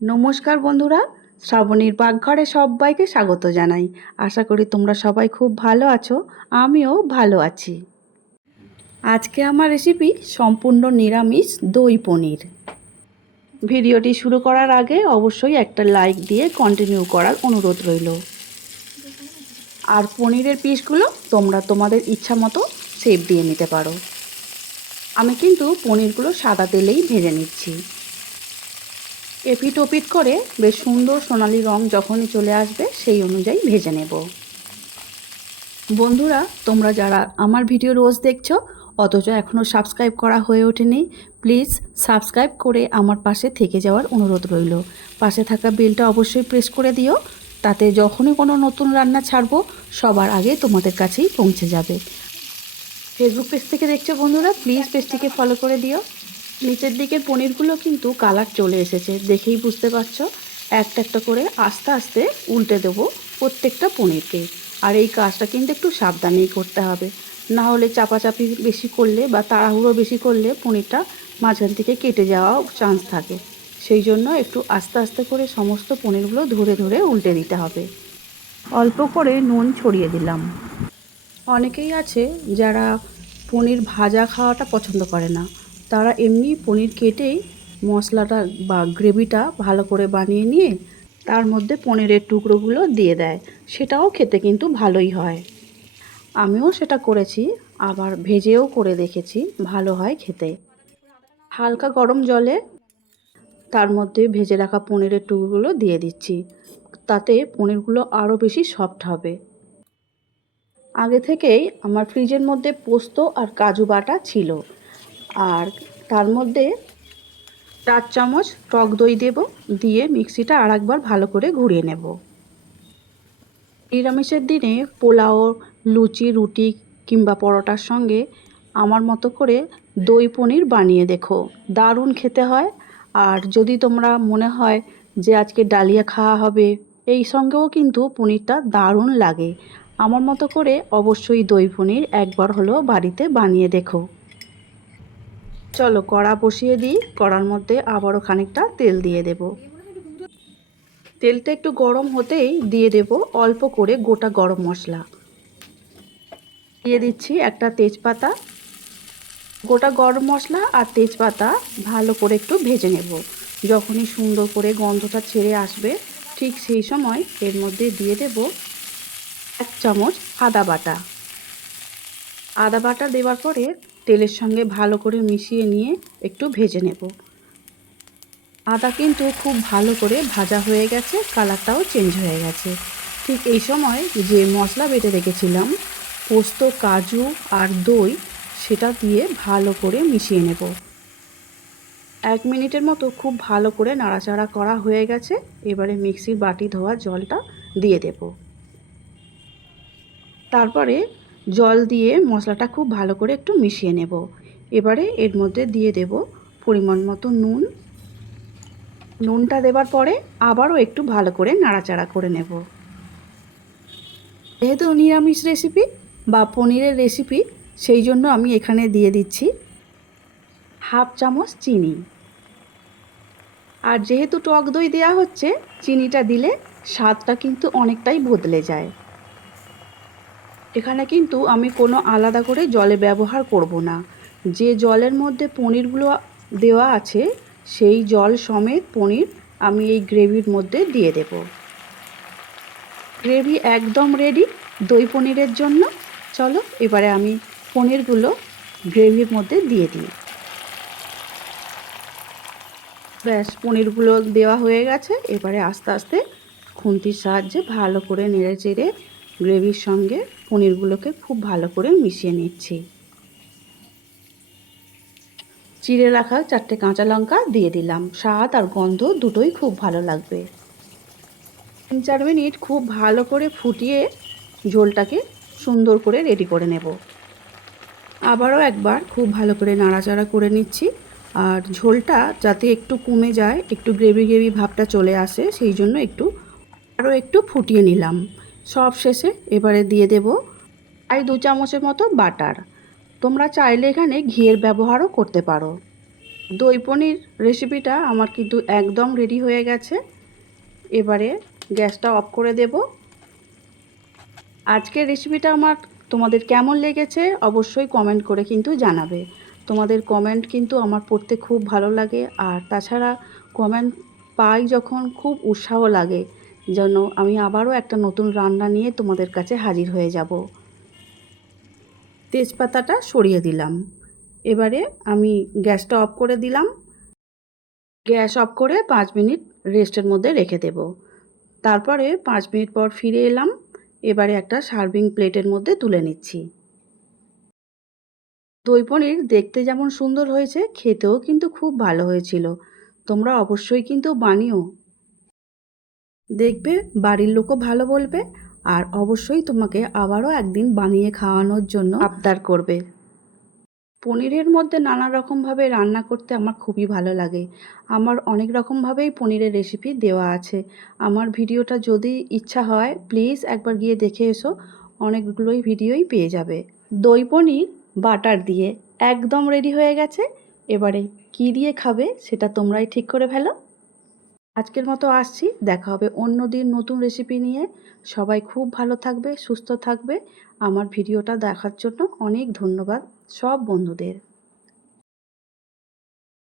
নমস্কার বন্ধুরা, শ্রাবণীর পাকঘরে সবাইকে স্বাগত জানাই। আশা করি তোমরা সবাই খুব ভালো আছো, আমিও ভালো আছি। আজকে আমার রেসিপি সম্পূর্ণ নিরামিষ দই পনির। ভিডিওটি শুরু করার আগে অবশ্যই একটা লাইক দিয়ে কন্টিনিউ করার অনুরোধ রইল। আর পনিরের পিসগুলো তোমরা তোমাদের ইচ্ছা মতো শেপ দিয়ে নিতে পারো। আমি কিন্তু পনিরগুলো সাদা তেলেই ভেজে নিচ্ছি। এপিট ওপিট করে বেশ সুন্দর সোনালি রং যখনই চলে আসবে, সেই অনুযায়ী ভেজে নেব। বন্ধুরা, তোমরা যারা আমার ভিডিও রোজ দেখছ, অথচ এখনও সাবস্ক্রাইব করা হয়ে ওঠেনি, প্লিজ সাবস্ক্রাইব করে আমার পাশে থেকে যাওয়ার অনুরোধ রইল। পাশে থাকা বেলটা অবশ্যই প্রেস করে দিও, তাতে যখনই কোনো নতুন রান্না ছাড়বো, সবার আগে তোমাদের কাছেই পৌঁছে যাবে। ফেসবুক পেজ থেকে দেখছ বন্ধুরা, প্লিজ পেজটিকে ফলো করে দিও। নিচের দিকের পনিরগুলো কিন্তু কালার চলে এসেছে, দেখেই বুঝতে পারছ? একটা একটা করে আস্তে আস্তে উল্টে দেবো প্রত্যেকটা পনিরকে। আর এই কাজটা কিন্তু একটু সাবধানেই করতে হবে। না হলে চাপাচাপি বেশি করলে বা তাড়াহুড়ো বেশি করলে পনিরটা মাঝখান থেকে কেটে যাওয়ার চান্স থাকে। সেই জন্য একটু আস্তে আস্তে করে সমস্ত পনিরগুলো ধরে ধরে উল্টে দিতে হবে। অল্প করে নুন ছড়িয়ে দিলাম। অনেকেই আছে যারা পনির ভাজা খাওয়াটা পছন্দ করে না। তারা এমনি পনির কেটেই মশলাটা বা গ্রেভিটা ভালো করে বানিয়ে নিয়ে তার মধ্যে পনিরের টুকরোগুলো দিয়ে দেয়। সেটাও খেতে কিন্তু ভালোই হয়। আমিও সেটা করেছি, আবার ভেজেও করে দেখেছি, ভালো হয় খেতে। হালকা গরম জলে তার মধ্যে ভেজে রাখা পনিরের টুকরোগুলো দিয়ে দিচ্ছি। তাতে পনিরগুলো আরও বেশি সফট হবে। আগে থেকেই আমার ফ্রিজের মধ্যে পোস্ত আর কাজু বাটা ছিল। আর তার মধ্যে চার চামচ টক দই দেব, দিয়ে মিক্সিটা আর একবার ভালো করে ঘুরিয়ে নেব। নিরামিষের দিনে পোলাও, লুচি, রুটি কিংবা পরোটার সঙ্গে আমার মতো করে দই পনির বানিয়ে দেখো, দারুণ খেতে হয়। আর যদি তোমরা মনে হয় যে আজকে ডালিয়া খাওয়া হবে, এই সঙ্গেও কিন্তু পনিরটা দারুণ লাগে। আমার মতো করে অবশ্যই দই পনির একবার হলেও বাড়িতে বানিয়ে দেখো। চলো কড়া বসিয়ে দিই। কড়ার মধ্যে আবারও খানিকটা তেল দিয়ে দেব। তেলটা একটু গরম হতেই দিয়ে দেব অল্প করে গোটা গরম মশলা। দিয়ে দিচ্ছি একটা তেজপাতা। গোটা গরম মশলা আর তেজপাতা ভালো করে একটু ভেজে নেব। যখনই সুন্দর করে গন্ধটা ছেড়ে আসবে, ঠিক সেই সময় এর মধ্যে দিয়ে দেব এক চামচ আদা বাটা। আদা বাটা দেওয়ার পরে তেলের সঙ্গে ভালো করে মিশিয়ে নিয়ে একটু ভেজে নেব। আদা কিন্তু খুব ভালো করে ভাজা হয়ে গেছে, কালারটাও চেঞ্জ হয়ে গেছে। ঠিক এই সময় যে মশলা বেটে রেখেছিলাম, পোস্ত, কাজু আর দই, সেটা দিয়ে ভালো করে মিশিয়ে নেব। এক মিনিটের মতো খুব ভালো করে নাড়াচাড়া করা হয়ে গেছে, এবারে মিক্সির বাটি ধোয়া জলটা দিয়ে দেব। তারপরে জল দিয়ে মশলাটা খুব ভালো করে একটু মিশিয়ে নেব। এবারে এর মধ্যে দিয়ে দেব পরিমাণ মতো নুন। নুনটা দেবার পরে আবারও একটু ভালো করে নাড়াচাড়া করে নেব। যেহেতু নিরামিষ রেসিপি বা পনিরের রেসিপি, সেই জন্য আমি এখানে দিয়ে দিচ্ছি হাফ চামচ চিনি। আর যেহেতু টক দই দেওয়া হচ্ছে, চিনিটা দিলে স্বাদটা কিন্তু অনেকটাই বদলে যায়। এখানে কিন্তু আমি কোনো আলাদা করে জলে ব্যবহার করব না। যে জলের মধ্যে পনিরগুলো দেওয়া আছে, সেই জল সমেত পনির আমি এই গ্রেভির মধ্যে দিয়ে দেব। গ্রেভি একদম রেডি দই পনিরের জন্য। চলো এবারে আমি পনিরগুলো গ্রেভির মধ্যে দিয়ে দিই। ব্যাস, পনিরগুলো দেওয়া হয়ে গেছে। এবারে আস্তে আস্তে খুন্তির সাহায্যে ভালো করে নেড়ে চেড়ে গ্রেভির সঙ্গে পনিরগুলোকে খুব ভালো করে মিশিয়ে নিচ্ছি। চিড়ে রাখা চারটে কাঁচা লঙ্কা দিয়ে দিলাম। স্বাদ আর গন্ধ দুটোই খুব ভালো লাগবে। তিন চার মিনিট খুব ভালো করে ফুটিয়ে ঝোলটাকে সুন্দর করে রেডি করে নেব। আবারও একবার খুব ভালো করে নাড়াচাড়া করে নিচ্ছি। আর ঝোলটা যাতে একটু কমে যায়, একটু গ্রেভি গ্রেভি ভাবটা চলে আসে, সেই জন্য একটু, আরও একটু ফুটিয়ে নিলাম। সব শেষে এবারে দিয়ে দেব প্রায় দু চামচের মতো বাটার। তোমরা চাইলে এখানে ঘিয়ের ব্যবহারও করতে পারো। দই পনির রেসিপিটা আমার কিন্তু একদম রেডি হয়ে গেছে। এবারে গ্যাসটা অফ করে দেব। আজকের রেসিপিটা আমার তোমাদের কেমন লেগেছে অবশ্যই কমেন্ট করে কিন্তু জানাবে। তোমাদের কমেন্ট কিন্তু আমার পড়তে খুব ভালো লাগে। আর তাছাড়া কমেন্ট পাই যখন খুব উৎসাহ লাগে। যেন আমি আবারও একটা নতুন রান্না নিয়ে তোমাদের কাছে হাজির হয়ে যাব। তেজপাতাটা সরিয়ে দিলাম। এবারে আমি গ্যাসটা অফ করে দিলাম। গ্যাস অফ করে পাঁচ মিনিট রেস্টের মধ্যে রেখে দেব। তারপরে পাঁচ মিনিট পর ফিরে এলাম। এবারে একটা সার্ভিং প্লেটের মধ্যে তুলে নিচ্ছি। দই পনির দেখতে যেমন সুন্দর হয়েছে, খেতেও কিন্তু খুব ভালো হয়েছিল। তোমরা অবশ্যই কিন্তু বানিও। দেখবে বাড়ির লোকও ভালো বলবে আর অবশ্যই তোমাকে আবারও একদিন বানিয়ে খাওয়ানোর জন্য আবদার করবে। পনিরের মধ্যে নানা রকমভাবে রান্না করতে আমার খুবই ভালো লাগে। আমার অনেক রকমভাবেই পনিরের রেসিপি দেওয়া আছে। আমার ভিডিওটা যদি ইচ্ছা হয় প্লিজ একবার গিয়ে দেখে এসো অনেকগুলোই ভিডিওই পেয়ে যাবে। দই পনির বাটার দিয়ে একদম রেডি হয়ে গেছে। এবারে কি দিয়ে খাবে সেটা তোমরাই ঠিক করে ফেলো। আজকের মতো আসছি। দেখা হবে অন্য দিন নতুন রেসিপি নিয়ে। সবাই খুব ভালো থাকবে, সুস্থ থাকবে। আমার ভিডিওটা দেখার জন্য অনেক ধন্যবাদ। সব বন্ধুদের।